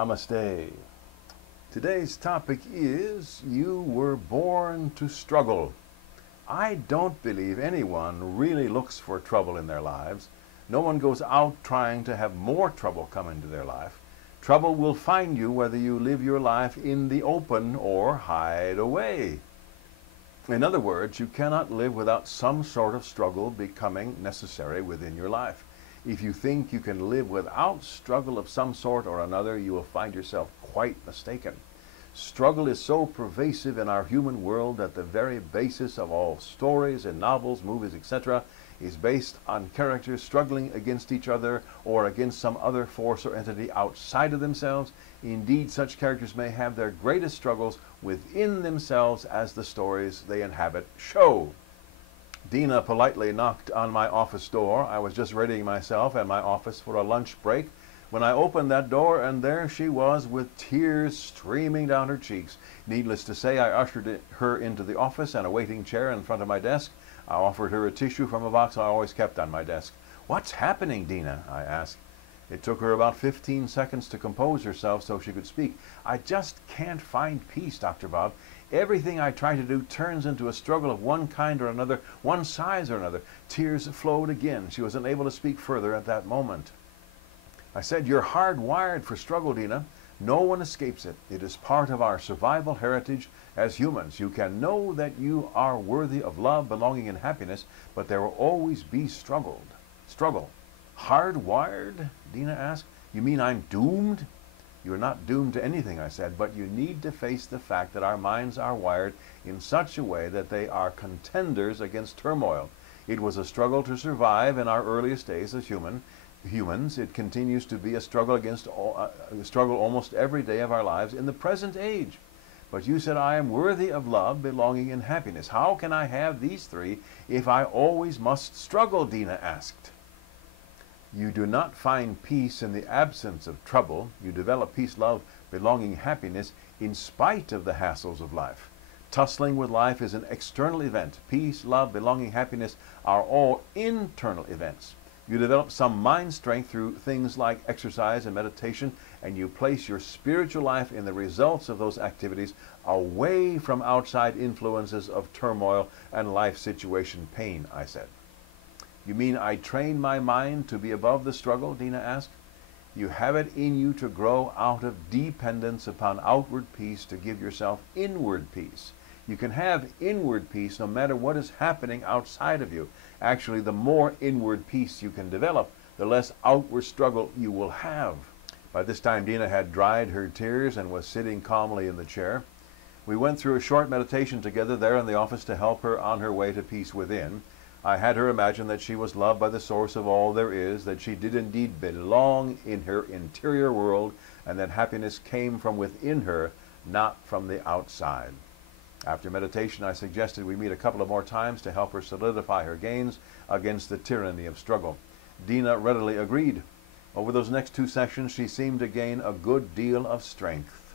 Namaste. Today's topic is you were born to struggle. I don't believe anyone really looks for trouble in their lives. No one goes out trying to have more trouble come into their life. Trouble will find you whether you live your life in the open or hide away. In other words, you cannot live without some sort of struggle becoming necessary within your life. If you think you can live without struggle of some sort or another, you will find yourself quite mistaken. Struggle is so pervasive in our human world that the very basis of all stories and novels, movies, etc. is based on characters struggling against each other or against some other force or entity outside of themselves. Indeed, such characters may have their greatest struggles within themselves, as the stories they inhabit show. Dina politely knocked on my office door. I was just readying myself and my office for a lunch break when I opened that door, and there she was with tears streaming down her cheeks. Needless to say, I ushered her into the office and a waiting chair in front of my desk. I offered her a tissue from a box I always kept on my desk. "What's happening, Dina?" I asked. It took her about 15 seconds to compose herself so she could speak. "I just can't find peace, Dr. Bob. Everything I try to do turns into a struggle of one kind or another, one size or another." Tears flowed again. She was unable to speak further at that moment. I said, "You're hardwired for struggle, Dina. No one escapes it. It is part of our survival heritage as humans. You can know that you are worthy of love, belonging, and happiness, but there will always be struggle. Hardwired?" Dina asked. "You mean I'm doomed?" "You're not doomed to anything," I said, "but you need to face the fact that our minds are wired in such a way that they are contenders against turmoil. It was a struggle to survive in our earliest days as humans. It continues to be a struggle almost every day of our lives in the present age. But you said I am worthy of love, belonging, and happiness. How can I have these three if I always must struggle?" Dina asked. "You do not find peace in the absence of trouble. You develop peace, love, belonging, happiness in spite of the hassles of life. Tussling with life is an external event. Peace, love, belonging, happiness are all internal events. You develop some mind strength through things like exercise and meditation, and you place your spiritual life in the results of those activities away from outside influences of turmoil and life situation pain," I said. "You mean I train my mind to be above the struggle?" Dina asked. "You have it in you to grow out of dependence upon outward peace to give yourself inward peace. You can have inward peace no matter what is happening outside of you. Actually, the more inward peace you can develop, the less outward struggle you will have." By this time, Dina had dried her tears and was sitting calmly in the chair. We went through a short meditation together there in the office to help her on her way to peace within. I had her imagine that she was loved by the source of all there is, that she did indeed belong in her interior world, and that happiness came from within her, not from the outside. After meditation, I suggested we meet a couple of more times to help her solidify her gains against the tyranny of struggle. Dina readily agreed. Over those next 2 sessions, she seemed to gain a good deal of strength.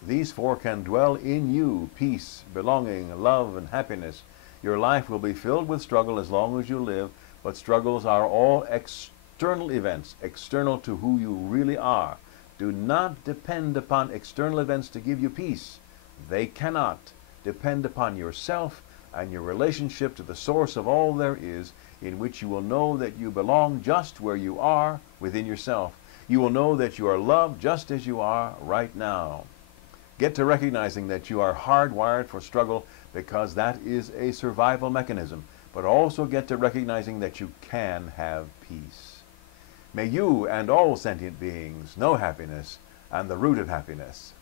These four can dwell in you: peace, belonging, love, and happiness. Your life will be filled with struggle as long as you live, but struggles are all external events, external to who you really are. Do not depend upon external events to give you peace. They cannot. Depend upon yourself and your relationship to the source of all there is, in which you will know that you belong just where you are within yourself. You will know that you are loved just as you are right now. Get to recognizing that you are hardwired for struggle, because that is a survival mechanism, but also get to recognizing that you can have peace. May you and all sentient beings know happiness and the root of happiness.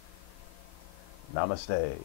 Namaste.